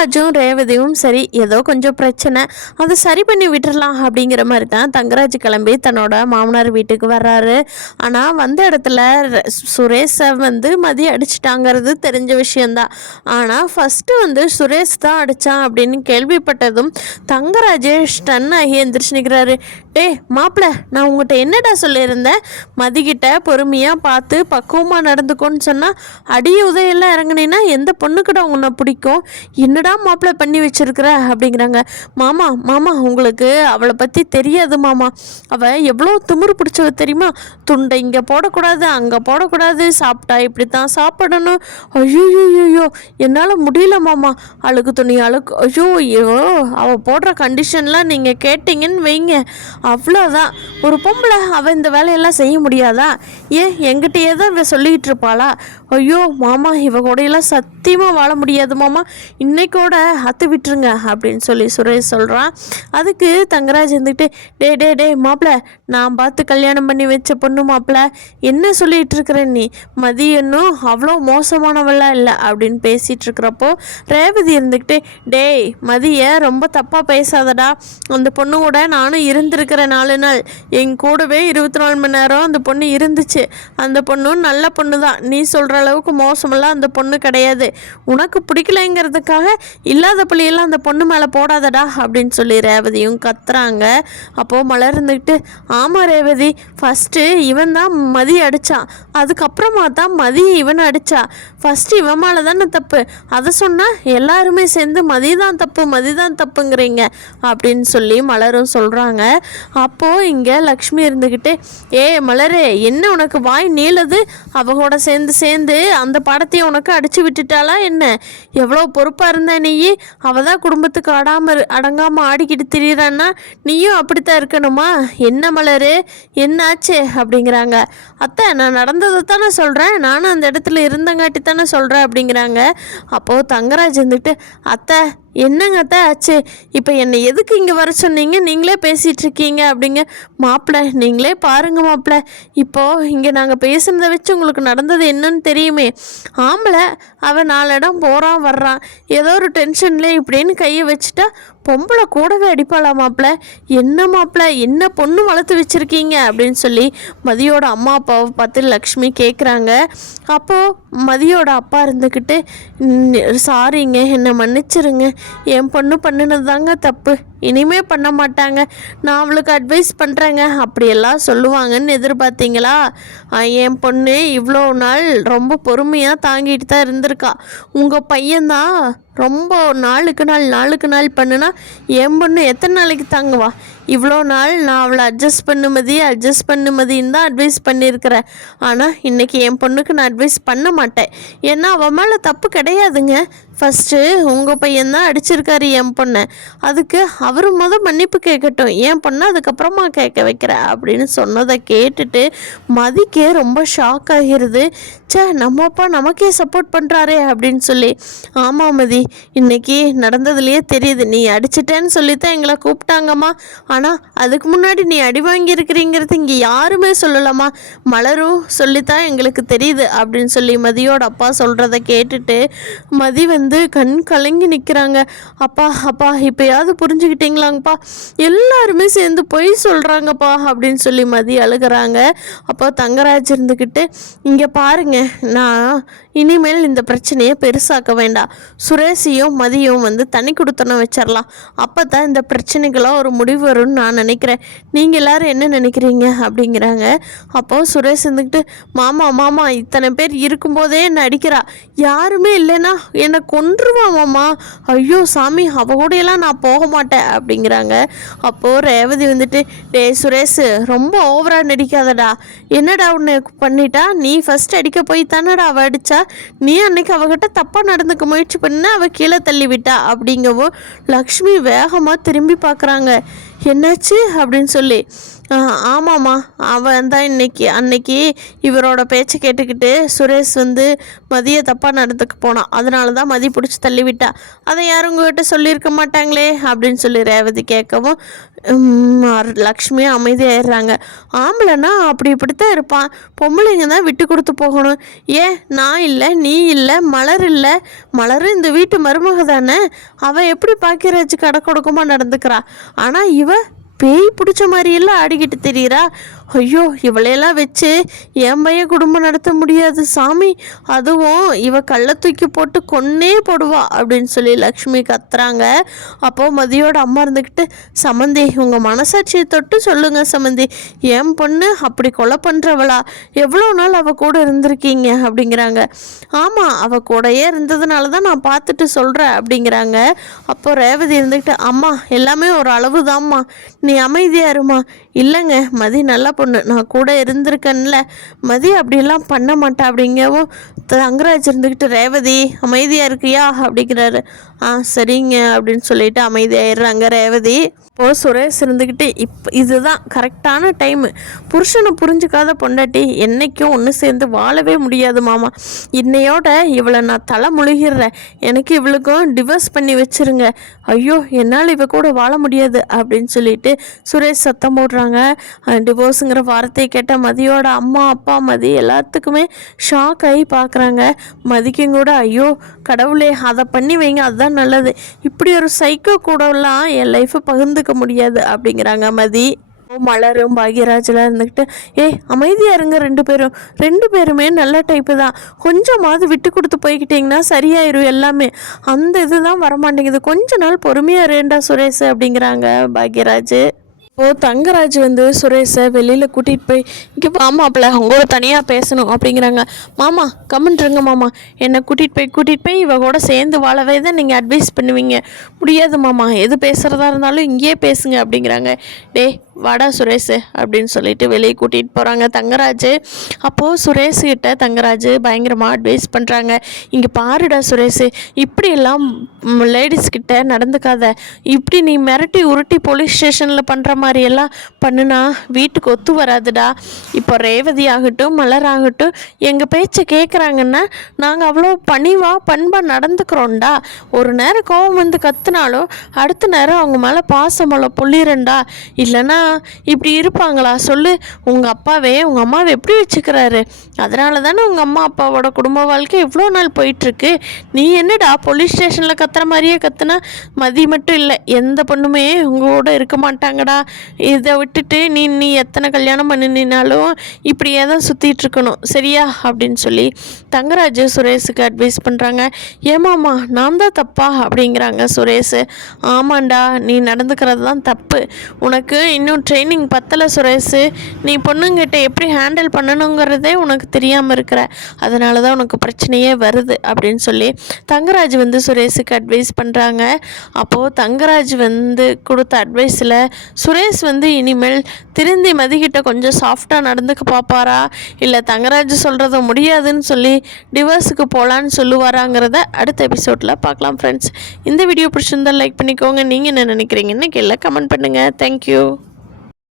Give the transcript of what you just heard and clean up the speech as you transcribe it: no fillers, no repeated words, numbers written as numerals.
தங்கராஜும் ரேவதியும் சரி ஏதோ கொஞ்சம் பிரச்சனை, அதை சரி பண்ணி விட்டுறலாம் அப்படிங்கிற மாதிரி தான் தங்கராஜ் கிளம்பி தன்னோட மாமனார் வீட்டுக்கு வர்றாரு. ஆனால் வந்த இடத்துல சுரேஷை மதி அடிச்சிட்டாங்கிறது தெரிஞ்ச விஷயந்தான். ஆனால் ஃபஸ்ட்டு சுரேஷ் தான் அடித்தான் அப்படின்னு கேள்விப்பட்டதும் தங்கராஜே ஸ்டன் ஆகி எந்திரிச்சு நிற்கிறாரு. மாப்பிள்ள, நான் உங்கள்கிட்ட என்னடா சொல்லியிருந்தேன், மதிக்கிட்ட பொறுமையாக பார்த்து பக்குவமாக நடந்துக்கோன்னு சொன்னால் அடி உதையெல்லாம் இறங்குனீன்னா எந்த பொண்ணுக்கிட்ட உன்னை பிடிக்கும், என்னடா மாப்பிள்ளை பண்ணி வச்சிருக்கிற அப்படிங்கிறாங்க. மாமா மாமா உங்களுக்கு அவளை பற்றி தெரியாது மாமா, அவள் எவ்வளோ திமிரு பிடிச்சவ தெரியுமா, துண்டை இங்கே போடக்கூடாது அங்கே போடக்கூடாது, சாப்பிட்டா இப்படி தான் சாப்பிடணும், ஐயோ என்னால் முடியல மாமா, அழுக்கு துணி அழுக்கு, ஐயோ அவள் போடுற கண்டிஷன்லாம் நீங்கள் கேட்டிங்கன்னு வைங்க, அவ்வளோதான். ஒரு பொம்பளை அவள் இந்த வேலையெல்லாம் செய்ய முடியாதா, ஏன் எங்கிட்டயே தான் இவ சொல்லிக்கிட்டு இருப்பாளா, ஐயோ மாமா இவ கூடையெல்லாம் சத்தியமாக வாழ முடியாது மாமா, இன்னைக்கோட அத்து விட்டுருங்க அப்படின்னு சொல்லி சுரேஷ் சொல்கிறான். அதுக்கு தங்கராஜ் இருந்துக்கிட்டு டே மாப்பிள்ள, நான் பார்த்து கல்யாணம் பண்ணி வச்ச பொண்ணு மாப்பிள்ள, என்ன சொல்லிகிட்டு இருக்கிறேன் நீ, மதியன்னும் அவ்வளோ மோசமானவெல்லாம் இல்லை அப்படின்னு பேசிகிட்டு இருக்கிறப்போ ரேவதி இருந்துக்கிட்டு டேய் மதியை ரொம்ப தப்பாக பேசாதடா, அந்த பொண்ணு கூட நானும் இருந்திருக்கிறேன் 4 நாள், என் கூடவே 24 மணி நேரம் அந்த பொண்ணு இருந்துச்சு, அந்த பொண்ணும் நல்ல பொண்ணு தான், நீ சொல்கிற அளவுக்கு மோசமெல்லாம் அந்த பொண்ணு கிடையாது, உனக்கு பிடிக்கலைங்கிறதுக்காக இல்லாத பள்ளியெல்லாம் அந்த பொண்ணு மேலே போடாதடா அப்படின்னு சொல்லி ரேவதியும் கத்துறாங்க. அப்போது மலர் இருந்துக்கிட்டு ஆமாம் ரேவதி, ஃபஸ்ட்டு இவன் தான் மதி அடித்தான், அதுக்கப்புறமா தான் மதி இவன் அடித்தா, ஃபஸ்ட்டு இவன் மேலே தானே தப்பு, அதை சொன்னால் எல்லாருமே சேர்ந்து மதி தான் தப்புங்கிறீங்க அப்படின்னு சொல்லி மலரும் சொல்கிறாங்க. அப்போது இங்கே லக்ஷ்மி இருந்துக்கிட்டு மலரே என்ன உனக்கு வாய் நீளது, அவகோட சேர்ந்து அந்த படத்தையும் உனக்கு அடித்து விட்டுட்டாளா என்ன, எவ்வளோ பொறுப்பாக இருந்த நீ, அவள் தான் குடும்பத்துக்கு அடங்காமல் ஆடிக்கிட்டு திரியிறான்னா நீயும் அப்படித்தான் இருக்கணுமா, என்ன மலரு என்னாச்சு அப்படிங்கிறாங்க. அத்தை நான் நடந்ததை தானே சொல்கிறேன், நானும் அந்த இடத்துல இருந்தங்காட்டி தானே சொல்கிறேன் அப்படிங்கிறாங்க. அப்போது தங்கராஜ் இருந்துக்கிட்டு அத்தை என்னங்க அத்தை ஆச்சு, இப்போ என்னை எதுக்கு இங்கே வர சொன்னீங்க, நீங்களே பேசிகிட்டு இருக்கீங்க அப்படிங்க. மாப்பிள்ளை நீங்களே பாருங்க மாப்பிள்ளை, இப்போது இங்கே நாங்கள் பேசுனதை வச்சு உங்களுக்கு நடந்தது என்னன்னு தெரியுமே, ஆம்பளை அவன் 4 இடம் போகிறான் வர்றான், ஏதோ ஒரு டென்ஷன்ல இப்படின்னு கையை வச்சுட்டா பொம்பளை கூடவே அடிப்பாளா மாப்பிள்ளை, என்ன மாப்பிள்ளை என்ன பொண்ணு வளர்த்து வச்சுருக்கீங்க அப்படின்னு சொல்லி மதியோட அம்மா அப்பாவை பார்த்து லக்ஷ்மி கேட்குறாங்க. அப்போது மதியோட அப்பா இருந்துக்கிட்டு சாரிங்க என்னை மன்னிச்சிருங்க, என் பொண்ணு பண்ணினது தாங்க தப்பு, இனிமே பண்ண மாட்டாங்க, நான் அவளுக்கு அட்வைஸ் பண்ணுறேங்க அப்படியெல்லாம் சொல்லுவாங்கன்னு எதிர்பார்த்தீங்களா, என் பொண்ணு இவ்வளோ நாள் ரொம்ப பொறுமையாக தாங்கிட்டு தான் இருந்திருக்கா, உங்கள் பையன்தான் ரொம்ப நாளுக்கு நாள் பண்ணுனா என் பொண்ணு எத்தனை நாளைக்கு தாங்குவா, இவ்வளோ நாள் நான் அவளை அட்ஜஸ்ட் பண்ணுமதின்னு தான் அட்வைஸ் பண்ணியிருக்கிறேன், ஆனால் இன்றைக்கி என் பொண்ணுக்கு நான் அட்வைஸ் பண்ண மாட்டேன், ஏன்னா அவன் மேலே தப்பு கிடையாதுங்க, ஃபஸ்ட்டு உங்கள் பையன்தான் அடிச்சிருக்காரு என் பொண்ணை, அதுக்கு அவர் மன்னிப்பு கேட்கட்டும், என் பொண்ணை அதுக்கப்புறமா கேட்க வைக்கிறேன் அப்படின்னு சொன்னதை கேட்டுட்டு மதிக்கே ரொம்ப ஷாக் ஆகிருது. நம்ம அப்பா நமக்கே சப்போர்ட் பண்ணுறாரே அப்படின்னு சொல்லி. ஆமாம் மதி, இன்னைக்கு நடந்ததுலேயே தெரியுது, நீ அடிச்சிட்டேன்னு சொல்லித்தான் எங்களை கூப்பிட்டாங்கம்மா, ஆனால் அதுக்கு முன்னாடி நீ அடி வாங்கியிருக்கிறீங்கிறது இங்கே யாருமே சொல்லலாமா, மலரும் சொல்லித்தான் எங்களுக்கு தெரியுது அப்படின்னு சொல்லி மதியோட அப்பா சொல்கிறத கேட்டுட்டு மதி கண் கலங்கி நிற்கிறாங்க. அப்பா இப்போயாவது புரிஞ்சுக்கிட்டீங்களாங்கப்பா, எல்லாருமே சேர்ந்து பொய் சொல்கிறாங்கப்பா அப்படின்னு சொல்லி மதி அழுகிறாங்க. அப்போ தங்கராஜ் இருந்துக்கிட்டு இங்கே பாருங்க, நான் இனிமேல் இந்த பிரச்சனையை பெருசாக்க வேண்டாம், சுரேஷையும் மதியும் தனி கொடுத்தனம் வச்சிடலாம், அப்போ தான் இந்த பிரச்சனைகளாக ஒரு முடிவு வரும்னு நான் நினைக்கிறேன், நீங்கள் எல்லோரும் என்ன நினைக்கிறீங்க அப்படிங்கிறாங்க. அப்போது சுரேஷ் இருந்துக்கிட்டு மாமா இத்தனை பேர் இருக்கும்போதே என்னை அடிக்கிறா, யாருமே இல்லைன்னா என்னை கொன்றுவான் மாமா, ஐயோ சாமி அவ கூடையெல்லாம் நான் போக மாட்டேன் அப்படிங்கிறாங்க. அப்போது ரேவதி டே சுரேஷ் ரொம்ப ஓவராக நடிக்காதடா, என்னடா உன்னை பண்ணிட்டா, நீ ஃபஸ்ட் அடிக்க போய் தானடா அவள் அடித்தா, நீ அன்னைக்கு அவகிட்ட தப்பாக நடந்துக்க முயற்சி பண்ண அவள் கீழே தள்ளி விட்டா அப்படிங்கவும் லக்ஷ்மி வேகமாக திரும்பி பார்க்குறாங்க. என்னாச்சு அப்படின்னு சொல்லி. ஆமாம்மா, அவன் தான் அன்னைக்கு இவரோட பேச்சை கேட்டுக்கிட்டு சுரேஷ் வந்து மதியை தப்பாக நடந்துக்க போனான். அதனால தான் மதி பிடிச்சி தள்ளிவிட்டா. அதை யாரும் உங்ககிட்ட சொல்லியிருக்க மாட்டாங்களே அப்படின்னு சொல்லி ரேவதி கேட்கவும் லக்ஷ்மி அமைதியாயிடுறாங்க. ஆம்பளைன்னா அப்படி இப்படித்தான் இருப்பான், பொம்பளைங்க தான் விட்டு கொடுத்து போகணும். ஏன் நான் இல்லை, நீ இல்லை, மலர் இல்லை, மலரும் இந்த வீட்டு மருமக தானே, அவள் எப்படி பாக்கியராஜுக்கு அடக்கொடுக்கமாக நடந்துக்கிறா. ஆனால் இவ பேய் பிடிச்ச மாதிரியெல்லாம் ஆடிக்கிட்டு தெரியுறா. ஐயோ, இவளையெல்லாம் வச்சு என் பையன் குடும்பம் நடத்த முடியாது சாமி, அதுவும் இவ கள்ள தூக்கி போட்டு கொன்னே போடுவா அப்படின்னு சொல்லி லக்ஷ்மி கத்துறாங்க. அப்போது மதியோட அம்மா இருந்துக்கிட்டு, சமந்தி உங்கள் மனசாட்சியை தொட்டு சொல்லுங்க சமந்தி, என் பொண்ணு அப்படி கொலை பண்ணுறவளா, எவ்வளோ நாள் அவள் கூட இருந்திருக்கீங்க அப்படிங்கிறாங்க. ஆமாம், அவள் கூடயே இருந்ததுனால தான் நான் பார்த்துட்டு சொல்கிறேன் அப்படிங்கிறாங்க. அப்போ ரேவதி இருந்துக்கிட்டு, அம்மா எல்லாமே ஒரு அளவு தான்மா, நீ அமைதியாக இருமா. இல்லைங்க, மதி நல்லா பொண்ணு, நான் கூட இருந்திருக்கேன்ல, மதி அப்படிலாம் பண்ண மாட்டா அப்படிங்கவும் தங்கராஜ் இருந்துக்கிட்டு, ரேவதி அமைதியாக இருக்கியா அப்படிங்கிறாரு. சரிங்க அப்படின்னு சொல்லிட்டு அமைதியாயிடுறாங்க ரேவதி. இப்போது சுரேஷ் இருந்துக்கிட்டு, இதுதான் கரெக்டான டைமு, புருஷனை புரிஞ்சுக்காத பொண்டாட்டி என்றைக்கும் ஒன்று சேர்ந்து வாழவே முடியாது மாமா, இன்னையோட இவளை நான் தலை முழுகிடுறேன், எனக்கு இவளுக்கும் டிவோர்ஸ் பண்ணி வச்சுருங்க, ஐயோ என்னால் இவ கூட வாழ முடியாது அப்படின்னு சொல்லிட்டு சுரேஷ் சத்தம் போடுறாங்க. டிவோர்ஸுங்கிற வார்த்தையை கேட்ட மதியோட அம்மா அப்பா மதி எல்லாத்துக்குமே ஷாக் ஆகி பார்க்குறாங்க. மதிக்கும் கூட, ஐயோ கடவுளே அதை பண்ணி வைங்க, அதுதான் நல்லது, இப்படி ஒரு சைக்கோ கூடலாம் என் லைஃப்பை பகிர்ந்துக்க முடியாது அப்படிங்கிறாங்க மதி. மலரும் பாக்யராஜெலாம் இருந்துக்கிட்டு, அமைதியாக இருங்க, ரெண்டு பேருமே நல்ல டைப்பு தான், கொஞ்சமாவது விட்டு கொடுத்து போய்கிட்டிங்கன்னா சரியாயிரும் எல்லாமே, அந்த இதுதான் வரமாட்டேங்குது, கொஞ்ச நாள் பொறுமையாக இருண்டா சுரேஷ் அப்படிங்கிறாங்க பாக்யராஜ். தங்கராஜ் வந்து சுரேஷை வெளியில் கூட்டிகிட்டு போய், இங்கே மாமாப்பிள்ள உங்களோட தனியாக பேசணும் அப்படிங்கிறாங்க. மாமா கமெண்ட்ருங்க மாமா, என்னை கூட்டிகிட்டு போய் இவ கூட சேர்ந்து வாழவே தான் நீங்கள் அட்வைஸ் பண்ணுவீங்க, முடியாது மாமா, எது பேசுகிறதா இருந்தாலும் இங்கேயே பேசுங்க அப்படிங்கிறாங்க. வாடா சுரேஷ் அப்படின்னு சொல்லிட்டு வெளியே கூட்டிகிட்டு போகிறாங்க தங்கராஜ். அப்போது சுரேஷ்கிட்ட தங்கராஜ் பயங்கரமாக அட்வைஸ் பண்ணுறாங்க. இங்கே பாருடா சுரேஷ், இப்படியெல்லாம் லேடிஸ்கிட்ட நடந்துக்காத, இப்படி நீ மிரட்டி உருட்டி போலீஸ் ஸ்டேஷனில் பண்ணுற மாதிரியெல்லாம் பண்ணுனா வீட்டுக்கு ஒத்து வராதுடா. இப்போ ரேவதி ஆகட்டும் மலர் ஆகட்டும் எங்கள் பேச்சை கேட்குறாங்கன்னா நாங்கள் அவ்வளோ பண்பாக நடந்துக்கிறோம்டா. ஒரு நேரம் கோபம் வந்து கற்றுனாலும் அடுத்த நேரம் அவங்க மேலே பாசமலை பொல்லிரண்டா. இல்லைன்னா இப்படி இருப்பாங்களா சொல்லு? உங்கள் அப்பாவே உங்கள் அம்மாவை எப்படி வச்சுக்கிறாரு? அதனால தானே உங்கள் அம்மா அப்பாவோட குடும்ப வாழ்க்கை இவ்வளோ நாள் போயிட்டுருக்கு. நீ என்னடா போலீஸ் ஸ்டேஷனில் கத்துற மாதிரியே கத்துனா மதி மட்டும் இல்லை, எந்த பொண்ணுமே உங்களோட இருக்க மாட்டாங்கடா. இதை விட்டுட்டு நீ எத்தனை கல்யாணம் பண்ணினாலும் இப்படியே தான் சுற்றிட்டு இருக்கணும், சரியா அப்படின்னு சொல்லி தங்கராஜ் சுரேஷுக்கு அட்வைஸ் பண்ணுறாங்க. ஏமாம்மா நான் தான் தப்பா அப்படிங்கிறாங்க சுரேஷ். ஆமாண்டா, நீ நடந்துக்கிறது தான் தப்பு, உனக்கு இன்னும் ட்ரைனிங் பத்தலை சுரேஷ், நீ பொண்ணுங்கிட்ட எப்படி ஹேண்டில் பண்ணணுங்கிறதே உனக்கு தெரியாமல் இருக்கிற, அதனால தான் உனக்கு பிரச்சனையே வருது அப்படின்னு சொல்லி தங்கராஜ் வந்து சுரேஷுக்கு அட்வைஸ் பண்ணுறாங்க. அப்போது தங்கராஜ் வந்து கொடுத்த அட்வைஸில் சுரேஷ் வந்து இனிமேல் திருந்தி மதிக்கிட்ட கொஞ்சம் சாஃப்டாக நடந்துக்க பார்ப்பாரா, இல்லை தங்கராஜ் சொல்கிறத முடியாதுன்னு சொல்லி டிவோர்ஸுக்கு போகலான்னு சொல்லுவாராங்கிறத அடுத்த எபிசோடில் பார்க்கலாம் ஃப்ரெண்ட்ஸ். இந்த வீடியோ பிடிச்சிருந்தால் லைக் பண்ணிக்கோங்க. நீங்கள் என்ன நினைக்கிறீங்கன்னு கீழே கமெண்ட் பண்ணுங்கள். தேங்க்யூ.